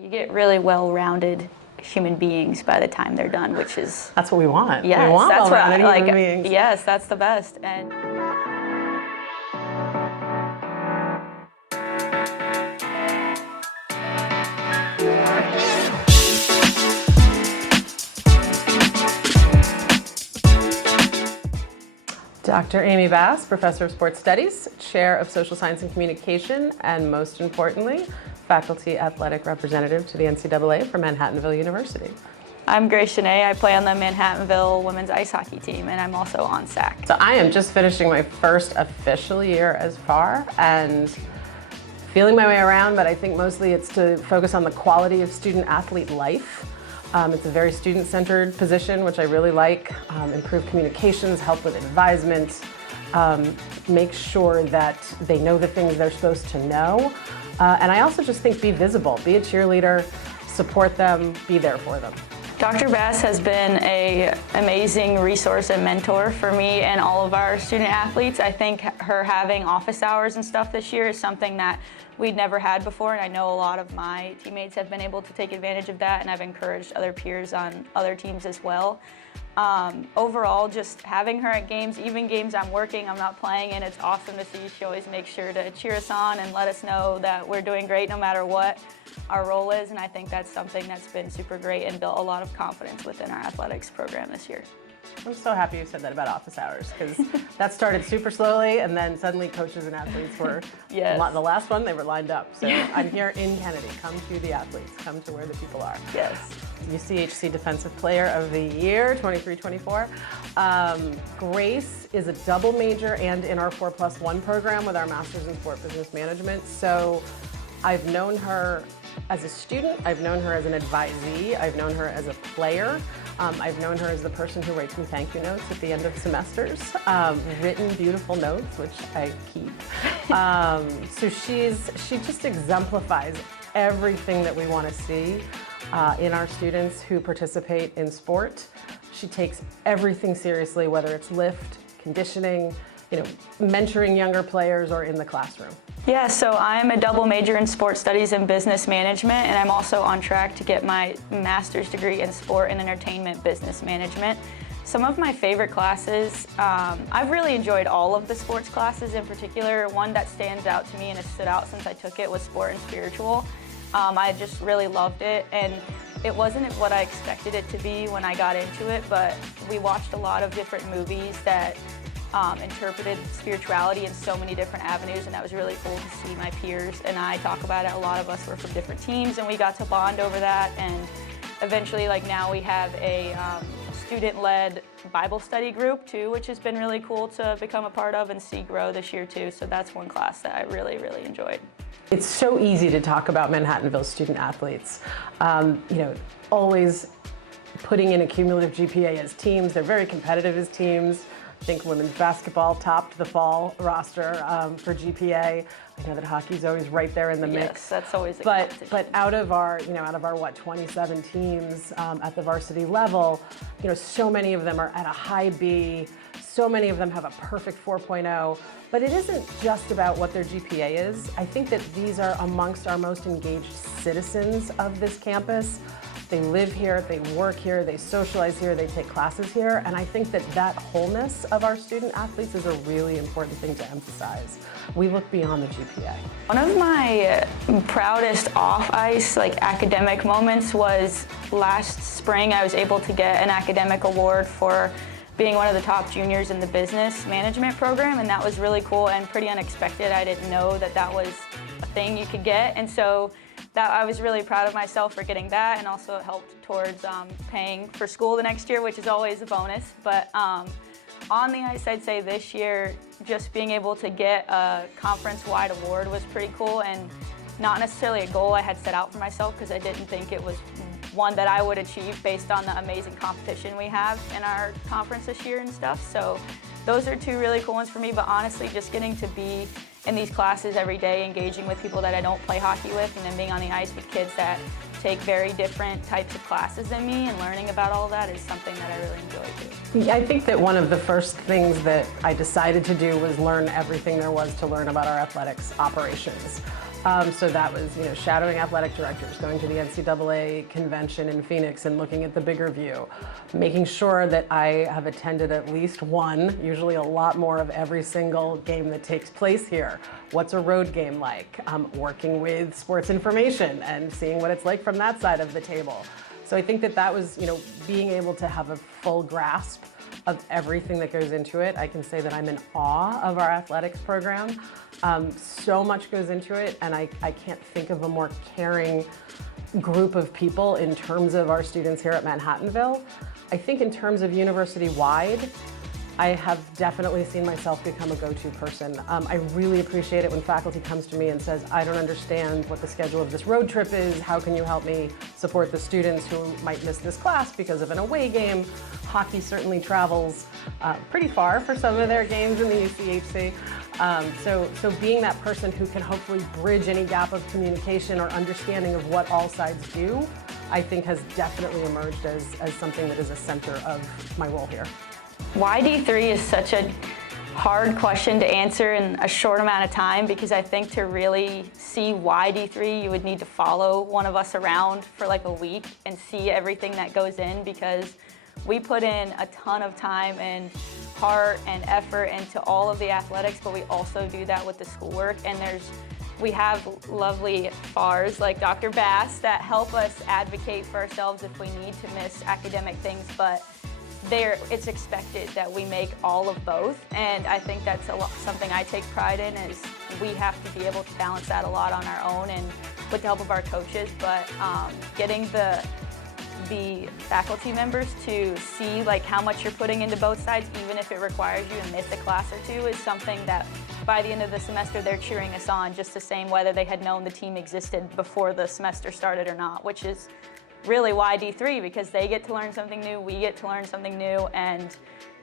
You get really well-rounded human beings by the time they're done, which is... That's what we want. Yes, we want that's well-rounded what, human beings. Yes, that's the best. And Dr. Amy Bass, Professor of Sports Studies, Chair of Social Science and Communication, and most importantly, Faculty Athletic Representative to the NCAA for Manhattanville University. I'm Grace Genest. I play on the Manhattanville women's ice hockey team, and I'm also on SAC. So I am just finishing my first official year as FAR and feeling my way around, but I think mostly it's to focus on the quality of student-athlete life. It's a very student-centered position, which I really like. Improve communications, help with advisement, make sure that they know the things they're supposed to know. And I also just think be visible, be a cheerleader, support them, be there for them. Dr. Bass has been an amazing resource and mentor for me and all of our student athletes. I think her having office hours and stuff this year is something that we'd never had before, and I know a lot of my teammates have been able to take advantage of that, and I've encouraged other peers on other teams as well. Overall, just having her at games, even games I'm working, I'm not playing, and it's awesome to see. She always makes sure to cheer us on and let us know that we're doing great no matter what our role is, and I think that's something that's been super great and built a lot of confidence within our athletics program this year. I'm so happy you said that about office hours, because that started super slowly, and then suddenly coaches and athletes were, yes. The last one, they were lined up. So I'm here in Kennedy. Come to the athletes. Come to where the people are. Yes. UCHC Defensive Player of the Year, 23-24. Grace is a double major and in our 4+1 program with our Master's in Sport Business Management. So I've known her as a student, I've known her as an advisee, I've known her as a player, I've known her as the person who writes me thank you notes at the end of semesters, written beautiful notes, which I keep. So she just exemplifies everything that we want to see in our students who participate in sport. She takes everything seriously, whether it's lift, conditioning, mentoring younger players or in the classroom. Yeah, so I'm a double major in sports studies and business management, and I'm also on track to get my master's degree in sport and entertainment business management. Some of my favorite classes, I've really enjoyed all of the sports classes. In particular, one that stands out to me and has stood out since I took it was sport and spiritual. I just really loved it, and it wasn't what I expected it to be when I got into it, but we watched a lot of different movies that interpreted spirituality in so many different avenues, and that was really cool to see my peers and I talk about it. A lot of us were from different teams, and we got to bond over that, and eventually, now we have a student-led Bible study group too, which has been really cool to become a part of and see grow this year too. So that's one class that I really, really enjoyed. It's so easy to talk about Manhattanville student athletes. Always putting in a cumulative GPA as teams. They're very competitive as teams. I think women's basketball topped the fall roster for GPA. I know that hockey's always right there in the mix. Yes, that's always a competition. But out of our, 27 teams at the varsity level, so many of them are at a high B. So many of them have a perfect 4.0. But it isn't just about what their GPA is. I think that these are amongst our most engaged citizens of this campus. They live here, they work here, they socialize here, they take classes here, and I think that wholeness of our student athletes is a really important thing to emphasize. We look beyond the GPA. One of my proudest off-ice, academic moments was last spring. I was able to get an academic award for being one of the top juniors in the business management program, and that was really cool and pretty unexpected. I didn't know that was a thing you could get, and so I was really proud of myself for getting that, and also it helped towards paying for school the next year, which is always a bonus. But on the ice, I'd say this year, just being able to get a conference-wide award was pretty cool, and not necessarily a goal I had set out for myself, because I didn't think it was one that I would achieve based on the amazing competition we have in our conference this year and stuff. So those are two really cool ones for me, but honestly, just getting to be in these classes every day, engaging with people that I don't play hockey with, and then being on the ice with kids that take very different types of classes than me and learning about all of that is something that I really enjoy too. I think that one of the first things that I decided to do was learn everything there was to learn about our athletics operations. So that was, shadowing athletic directors, going to the NCAA convention in Phoenix and looking at the bigger view, making sure that I have attended at least one, usually a lot more of every single game that takes place here. What's a road game like? Working with sports information and seeing what it's like from that side of the table. So I think that was, being able to have a full grasp of everything that goes into it. I can say that I'm in awe of our athletics program. So much goes into it, and I can't think of a more caring group of people in terms of our students here at Manhattanville. I think in terms of university-wide, I have definitely seen myself become a go-to person. I really appreciate it when faculty comes to me and says, I don't understand what the schedule of this road trip is. How can you help me support the students who might miss this class because of an away game? Hockey certainly travels pretty far for some of their games in the UCHC. So being that person who can hopefully bridge any gap of communication or understanding of what all sides do, I think has definitely emerged as something that is a center of my role here. Why D3 is such a hard question to answer in a short amount of time, because I think to really see why D3, you would need to follow one of us around for like a week and see everything that goes in, because we put in a ton of time and heart and effort into all of the athletics, but we also do that with the schoolwork. And we have lovely FARs like Dr. Bass that help us advocate for ourselves if we need to miss academic things, but it's expected that we make all of both, and I think that's something I take pride in, is we have to be able to balance that a lot on our own and with the help of our coaches, but getting the faculty members to see like how much you're putting into both sides, even if it requires you to miss a class or two, is something that by the end of the semester they're cheering us on just the same whether they had known the team existed before the semester started or not, which is really why D3, because they get to learn something new, we get to learn something new, and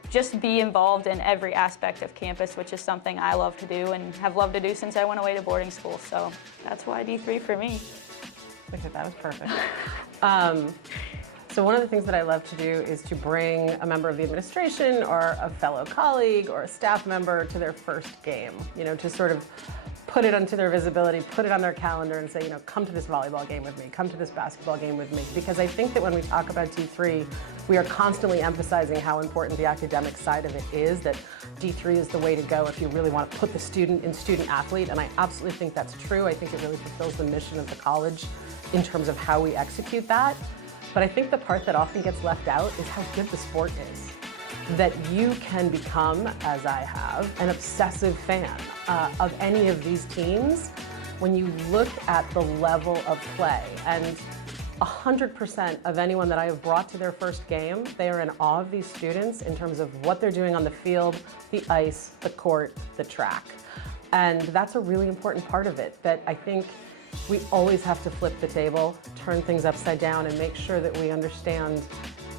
just be involved in every aspect of campus, which is something I love to do and have loved to do since I went away to boarding school. So that's why D3 for me. Okay, that was perfect. So one of the things that I love to do is to bring a member of the administration or a fellow colleague or a staff member to their first game, to sort of put it onto their visibility, put it on their calendar and say, come to this volleyball game with me, come to this basketball game with me. Because I think that when we talk about D3, we are constantly emphasizing how important the academic side of it is, that D3 is the way to go if you really want to put the student in student athlete. And I absolutely think that's true. I think it really fulfills the mission of the college in terms of how we execute that. But I think the part that often gets left out is how good the sport is. That you can become, as I have, an obsessive fan of any of these teams when you look at the level of play. And 100% of anyone that I have brought to their first game, they are in awe of these students in terms of what they're doing on the field, the ice, the court, the track. And that's a really important part of it, that I think we always have to flip the table, turn things upside down, and make sure that we understand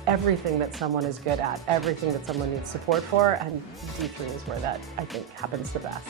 everything that someone is good at, everything that someone needs support for, and D3 is where that, I think, happens the best.